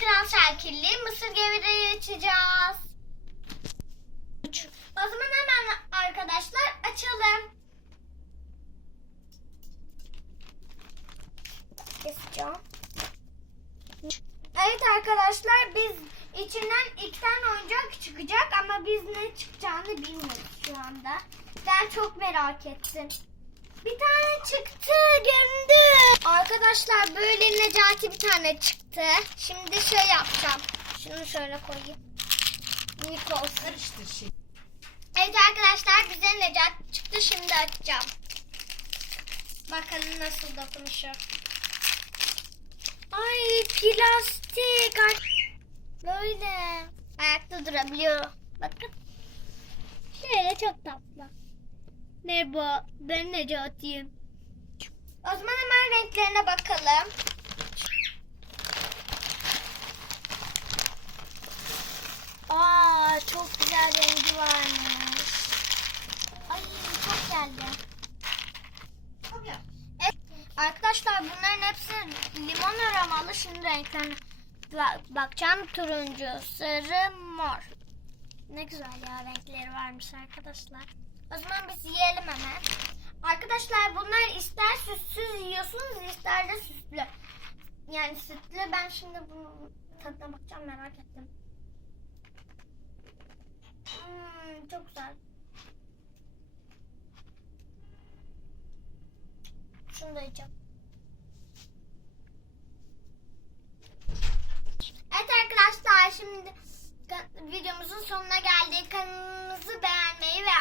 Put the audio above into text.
Kral Şakirli mısır gevreği açacağız. O zaman hemen arkadaşlar açalım. Keseceğim. Evet arkadaşlar biz içinden iki tane oyuncak çıkacak ama biz ne çıkacağını bilmiyoruz şu anda. Ben çok merak ettim. Bir tane çıktı göründü. Arkadaşlar böyle Necati bir tane çıktı. Şimdi şey yapacağım. Şunu şöyle koyayım. Büyük olsun. Karıştır şey. Evet arkadaşlar bize Necati çıktı şimdi açacağım. Bakalım nasıl dokunuşu. Ay plastik. Ay, Böyle. Ayakta durabiliyor. Bakın. Şöyle çok tatlı. Merhaba ben Necati'yim. O zaman hemen renklerine bakalım. Aa çok güzel rengi varmış. Ay çok geldi. Evet, arkadaşlar bunların hepsi limon aromalı. Şimdi renklerine ba- bakacağım. Turuncu, sarı, mor. Ne güzel ya renkleri varmış arkadaşlar. O zaman biz yiyelim hemen. Arkadaşlar bunlar ister sütsüz yiyorsunuz ister de sütlü. Yani sütlü ben şimdi bunun tadına bakacağım merak ettim. Hmm, çok güzel. Şunu da yiyeceğim. Evet arkadaşlar şimdi videomuzun sonuna geldik. Ve